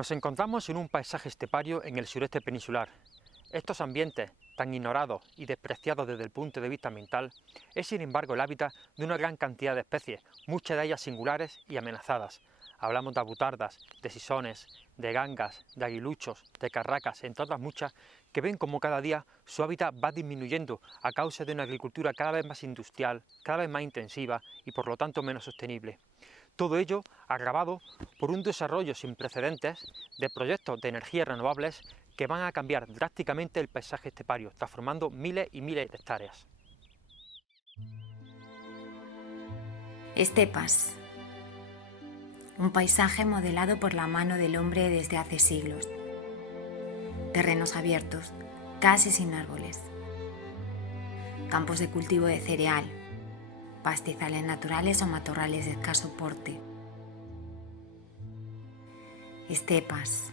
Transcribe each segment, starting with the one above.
Nos encontramos en un paisaje estepario en el sureste peninsular. Estos ambientes, tan ignorados y despreciados desde el punto de vista ambiental, es sin embargo el hábitat de una gran cantidad de especies, muchas de ellas singulares y amenazadas. Hablamos de abutardas, de sisones, de gangas, de aguiluchos, de carracas, entre otras muchas, que ven como cada día su hábitat va disminuyendo a causa de una agricultura cada vez más industrial, cada vez más intensiva y por lo tanto menos sostenible. Todo ello agravado por un desarrollo sin precedentes de proyectos de energías renovables que van a cambiar drásticamente el paisaje estepario, transformando miles y miles de hectáreas. Estepas. Un paisaje modelado por la mano del hombre desde hace siglos. Terrenos abiertos, casi sin árboles. Campos de cultivo de cereal, pastizales naturales o matorrales de escaso porte. Estepas.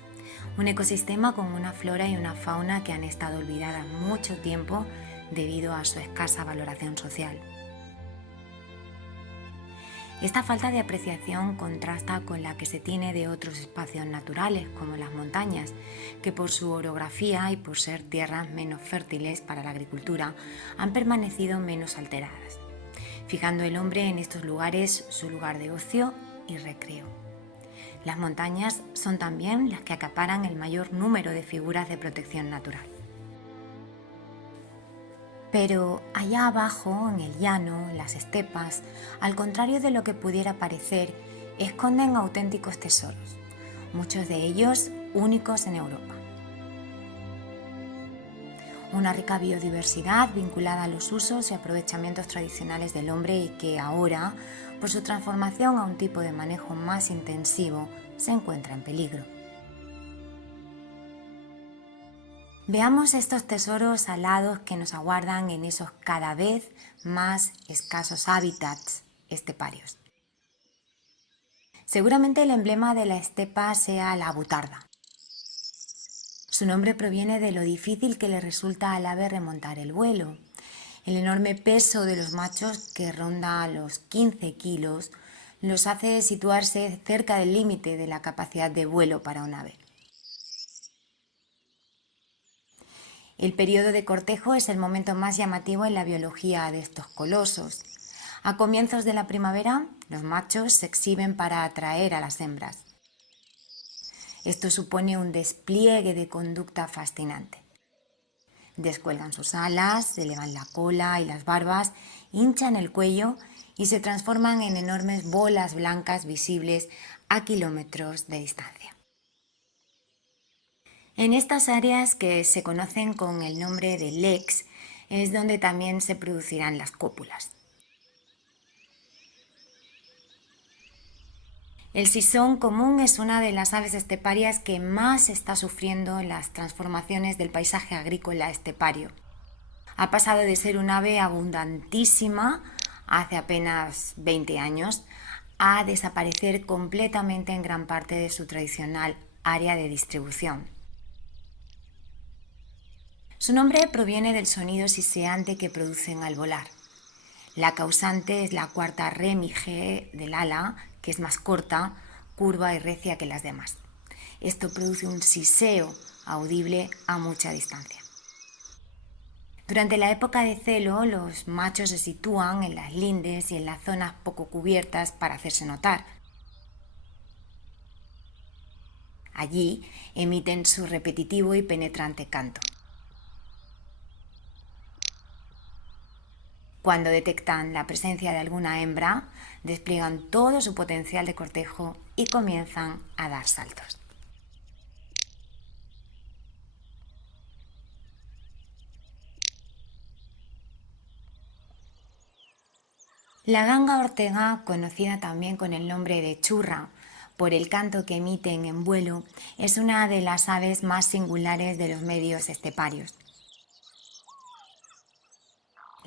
Un ecosistema con una flora y una fauna que han estado olvidadas mucho tiempo debido a su escasa valoración social. Esta falta de apreciación contrasta con la que se tiene de otros espacios naturales, como las montañas, que por su orografía y por ser tierras menos fértiles para la agricultura, han permanecido menos alteradas, fijando el hombre en estos lugares su lugar de ocio y recreo. Las montañas son también las que acaparan el mayor número de figuras de protección natural. Pero allá abajo, en el llano, las estepas, al contrario de lo que pudiera parecer, esconden auténticos tesoros, muchos de ellos únicos en Europa. Una rica biodiversidad vinculada a los usos y aprovechamientos tradicionales del hombre y que ahora, por su transformación a un tipo de manejo más intensivo, se encuentra en peligro. Veamos estos tesoros alados que nos aguardan en esos cada vez más escasos hábitats esteparios. Seguramente el emblema de la estepa sea la abutarda. Su nombre proviene de lo difícil que le resulta al ave remontar el vuelo. El enorme peso de los machos, que ronda los 15 kilos, los hace situarse cerca del límite de la capacidad de vuelo para un ave. El periodo de cortejo es el momento más llamativo en la biología de estos colosos. A comienzos de la primavera, los machos se exhiben para atraer a las hembras. Esto supone un despliegue de conducta fascinante. Descuelgan sus alas, elevan la cola y las barbas, hinchan el cuello y se transforman en enormes bolas blancas visibles a kilómetros de distancia. En estas áreas, que se conocen con el nombre de leks, es donde también se producirán las cópulas. El sisón común es una de las aves esteparias que más está sufriendo las transformaciones del paisaje agrícola estepario. Ha pasado de ser un ave abundantísima hace apenas 20 años a desaparecer completamente en gran parte de su tradicional área de distribución. Su nombre proviene del sonido siseante que producen al volar. La causante es la cuarta remige del ala, que es más corta, curva y recia que las demás. Esto produce un siseo audible a mucha distancia. Durante la época de celo, los machos se sitúan en las lindes y en las zonas poco cubiertas para hacerse notar. Allí emiten su repetitivo y penetrante canto. Cuando detectan la presencia de alguna hembra, despliegan todo su potencial de cortejo y comienzan a dar saltos. La ganga ortega, conocida también con el nombre de churra, por el canto que emiten en vuelo, es una de las aves más singulares de los medios esteparios.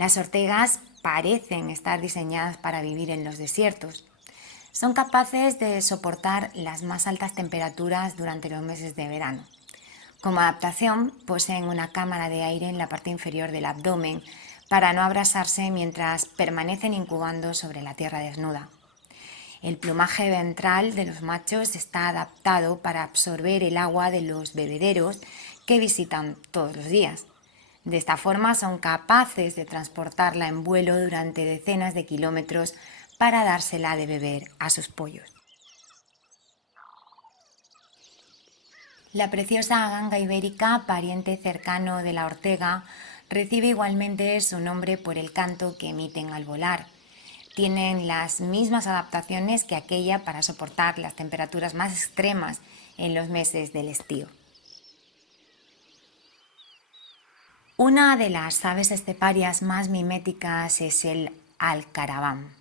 Las ortegas parecen estar diseñadas para vivir en los desiertos. Son capaces de soportar las más altas temperaturas durante los meses de verano. Como adaptación, poseen una cámara de aire en la parte inferior del abdomen para no abrasarse mientras permanecen incubando sobre la tierra desnuda. El plumaje ventral de los machos está adaptado para absorber el agua de los bebederos que visitan todos los días. De esta forma son capaces de transportarla en vuelo durante decenas de kilómetros para dársela de beber a sus pollos. La preciosa ganga ibérica, pariente cercano de la ortega, recibe igualmente su nombre por el canto que emiten al volar. Tienen las mismas adaptaciones que aquella para soportar las temperaturas más extremas en los meses del estío. Una de las aves esteparias más miméticas es el alcaraván.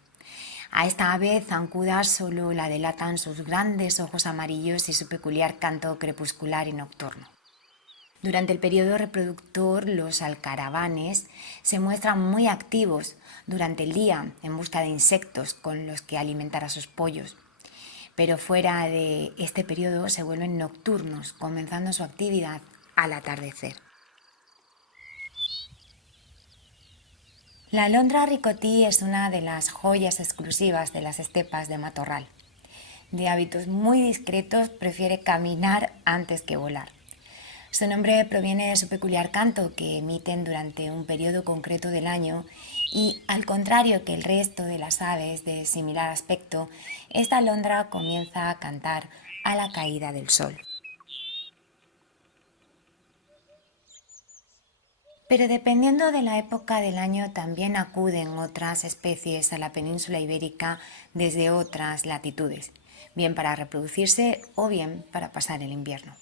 A esta ave zancuda solo la delatan sus grandes ojos amarillos y su peculiar canto crepuscular y nocturno. Durante el periodo reproductor, los alcaravanes se muestran muy activos durante el día en busca de insectos con los que alimentar a sus pollos. Pero fuera de este periodo se vuelven nocturnos, comenzando su actividad al atardecer. La alondra ricotí es una de las joyas exclusivas de las estepas de matorral. De hábitos muy discretos, prefiere caminar antes que volar. Su nombre proviene de su peculiar canto que emiten durante un periodo concreto del año y, al contrario que el resto de las aves de similar aspecto, esta alondra comienza a cantar a la caída del sol. Pero dependiendo de la época del año también acuden otras especies a la península ibérica desde otras latitudes, bien para reproducirse o bien para pasar el invierno.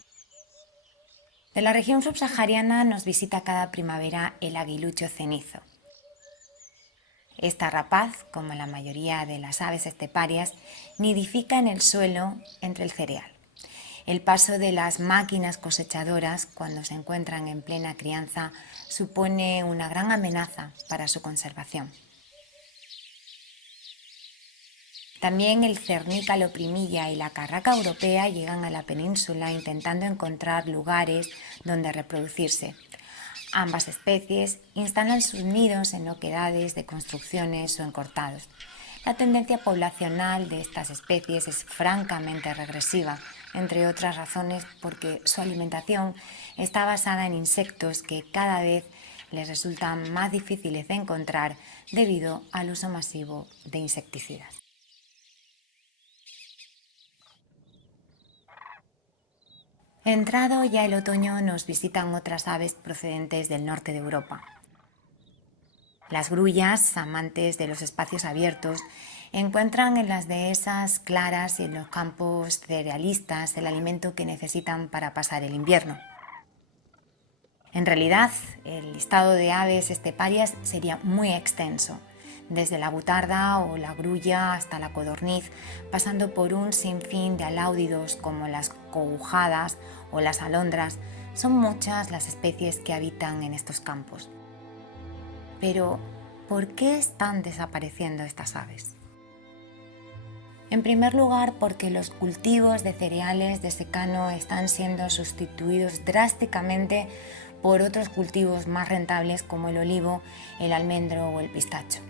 De la región subsahariana nos visita cada primavera el aguilucho cenizo. Esta rapaz, como la mayoría de las aves esteparias, nidifica en el suelo entre el cereal. El paso de las máquinas cosechadoras, cuando se encuentran en plena crianza, supone una gran amenaza para su conservación. También el cernícalo primilla y la carraca europea llegan a la península intentando encontrar lugares donde reproducirse. Ambas especies instalan sus nidos en oquedades de construcciones o en cortados. La tendencia poblacional de estas especies es francamente regresiva, entre otras razones porque su alimentación está basada en insectos que cada vez les resultan más difíciles de encontrar debido al uso masivo de insecticidas. Entrado ya el otoño, nos visitan otras aves procedentes del norte de Europa. Las grullas, amantes de los espacios abiertos, encuentran en las dehesas claras y en los campos cerealistas el alimento que necesitan para pasar el invierno. En realidad, el listado de aves esteparias sería muy extenso, desde la butarda o la grulla hasta la codorniz, pasando por un sinfín de aláudidos como las cogujadas o las alondras. Son muchas las especies que habitan en estos campos. Pero, ¿por qué están desapareciendo estas aves? En primer lugar, porque los cultivos de cereales de secano están siendo sustituidos drásticamente por otros cultivos más rentables como el olivo, el almendro o el pistacho.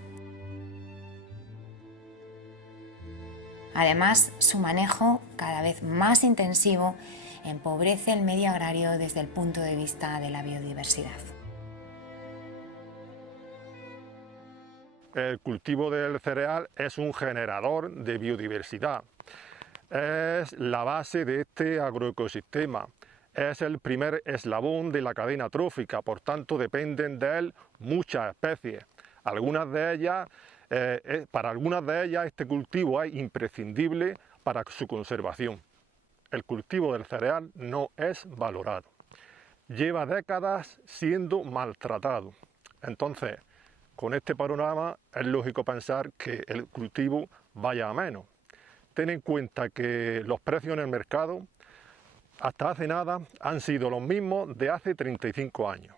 Además, su manejo, cada vez más intensivo, empobrece el medio agrario desde el punto de vista de la biodiversidad. El cultivo del cereal es un generador de biodiversidad. Es la base de este agroecosistema. Es el primer eslabón de la cadena trófica, por tanto dependen de él muchas especies. Para algunas de ellas este cultivo es imprescindible para su conservación. El cultivo del cereal no es valorado. Lleva décadas siendo maltratado. Entonces, con este panorama es lógico pensar que el cultivo vaya a menos. Ten en cuenta que los precios en el mercado hasta hace nada han sido los mismos de hace 35 años.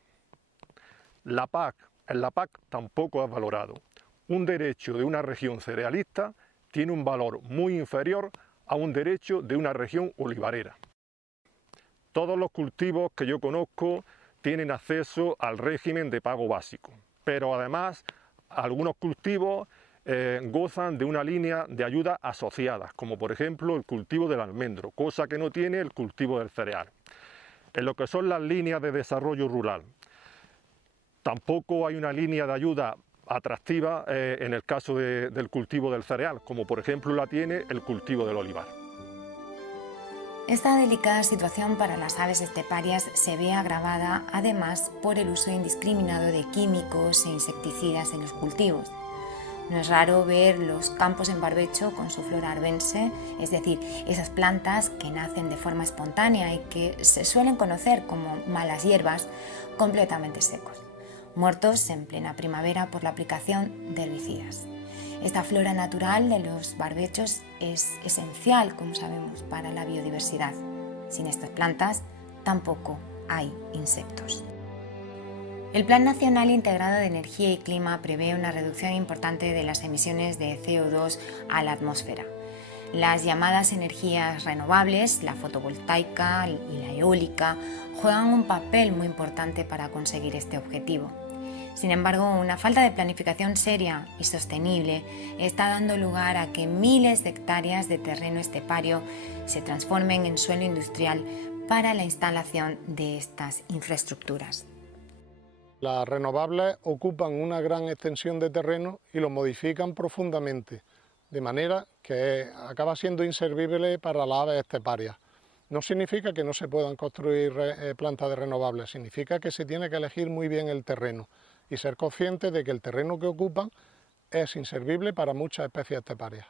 En la PAC tampoco es valorado. Un derecho de una región cerealista tiene un valor muy inferior a un derecho de una región olivarera. Todos los cultivos que yo conozco tienen acceso al régimen de pago básico, pero además algunos cultivos gozan de una línea de ayuda asociadas, como por ejemplo el cultivo del almendro, cosa que no tiene el cultivo del cereal. En lo que son las líneas de desarrollo rural, tampoco hay una línea de ayuda atractiva en el caso del cultivo del cereal, como por ejemplo la tiene el cultivo del olivar. Esta delicada situación para las aves esteparias se ve agravada además por el uso indiscriminado de químicos e insecticidas en los cultivos. No es raro ver los campos en barbecho con su flora arvense, es decir, esas plantas que nacen de forma espontánea y que se suelen conocer como malas hierbas, completamente secos, muertos en plena primavera por la aplicación de herbicidas. Esta flora natural de los barbechos es esencial, como sabemos, para la biodiversidad. Sin estas plantas tampoco hay insectos. El Plan Nacional Integrado de Energía y Clima prevé una reducción importante de las emisiones de CO2 a la atmósfera. Las llamadas energías renovables, la fotovoltaica y la eólica, juegan un papel muy importante para conseguir este objetivo. Sin embargo, una falta de planificación seria y sostenible está dando lugar a que miles de hectáreas de terreno estepario se transformen en suelo industrial para la instalación de estas infraestructuras. Las renovables ocupan una gran extensión de terreno y lo modifican profundamente, de manera que acaba siendo inservible para las aves esteparias. No significa que no se puedan construir plantas de renovables, significa que se tiene que elegir muy bien el terreno y ser consciente de que el terreno que ocupan es inservible para muchas especies esteparias.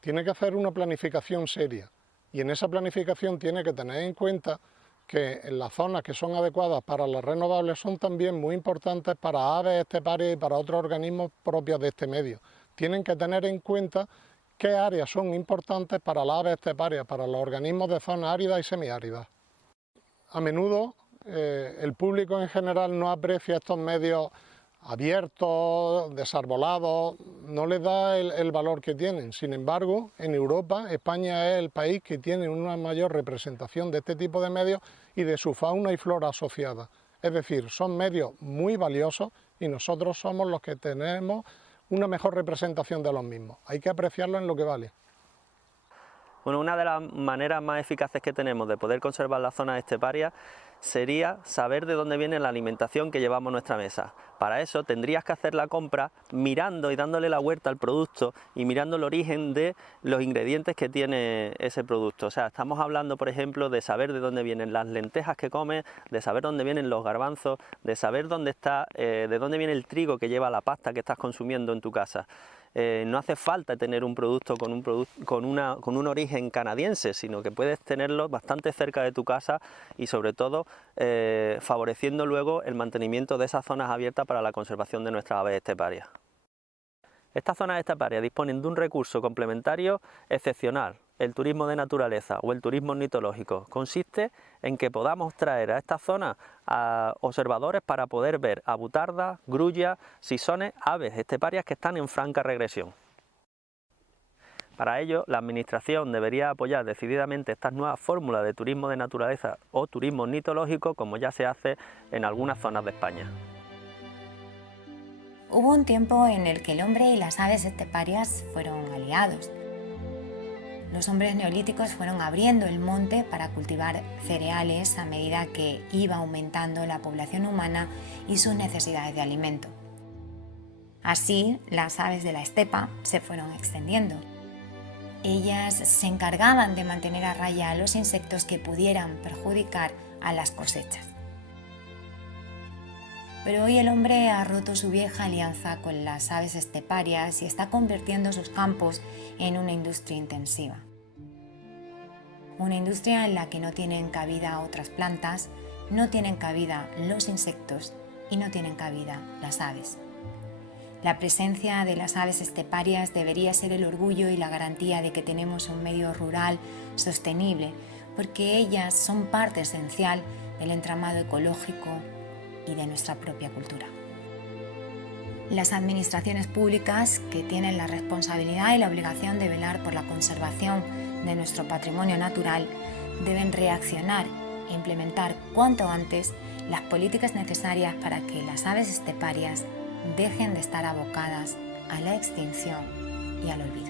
Tiene que hacer una planificación seria y en esa planificación tiene que tener en cuenta que en las zonas que son adecuadas para las renovables son también muy importantes para aves esteparias y para otros organismos propios de este medio. Tienen que tener en cuenta qué áreas son importantes para las aves esteparias, para los organismos de zonas áridas y semiáridas. A menudo el público en general no aprecia estos medios abiertos, desarbolados, no les da el valor que tienen. Sin embargo, en Europa, España es el país que tiene una mayor representación de este tipo de medios y de su fauna y flora asociada. Es decir, son medios muy valiosos y nosotros somos los que tenemos una mejor representación de los mismos. Hay que apreciarlos en lo que vale. Bueno, una de las maneras más eficaces que tenemos de poder conservar las zonas esteparias sería saber de dónde viene la alimentación que llevamos a nuestra mesa. Para eso tendrías que hacer la compra mirando y dándole la vuelta al producto y mirando el origen de los ingredientes que tiene ese producto. O sea, estamos hablando, por ejemplo, de saber de dónde vienen las lentejas que comes, de saber dónde vienen los garbanzos, de saber de dónde viene el trigo que lleva la pasta que estás consumiendo en tu casa. No hace falta tener un producto con un origen canadiense, sino que puedes tenerlo bastante cerca de tu casa y sobre todo favoreciendo luego el mantenimiento de esas zonas abiertas para la conservación de nuestras aves esteparias. Estas zonas esteparias disponen de un recurso complementario excepcional, el turismo de naturaleza o el turismo ornitológico. Consiste en que podamos traer a estas zonas a observadores para poder ver avutardas, grullas, sisones, aves esteparias que están en franca regresión. Para ello, la Administración debería apoyar decididamente estas nuevas fórmulas de turismo de naturaleza o turismo ornitológico, como ya se hace en algunas zonas de España. Hubo un tiempo en el que el hombre y las aves esteparias fueron aliados. Los hombres neolíticos fueron abriendo el monte para cultivar cereales a medida que iba aumentando la población humana y sus necesidades de alimento. Así, las aves de la estepa se fueron extendiendo. Ellas se encargaban de mantener a raya a los insectos que pudieran perjudicar a las cosechas. Pero hoy el hombre ha roto su vieja alianza con las aves esteparias y está convirtiendo sus campos en una industria intensiva. Una industria en la que no tienen cabida otras plantas, no tienen cabida los insectos y no tienen cabida las aves. La presencia de las aves esteparias debería ser el orgullo y la garantía de que tenemos un medio rural sostenible, porque ellas son parte esencial del entramado ecológico y de nuestra propia cultura. Las administraciones públicas, que tienen la responsabilidad y la obligación de velar por la conservación de nuestro patrimonio natural, deben reaccionar e implementar cuanto antes las políticas necesarias para que las aves esteparias dejen de estar abocadas a la extinción y al olvido.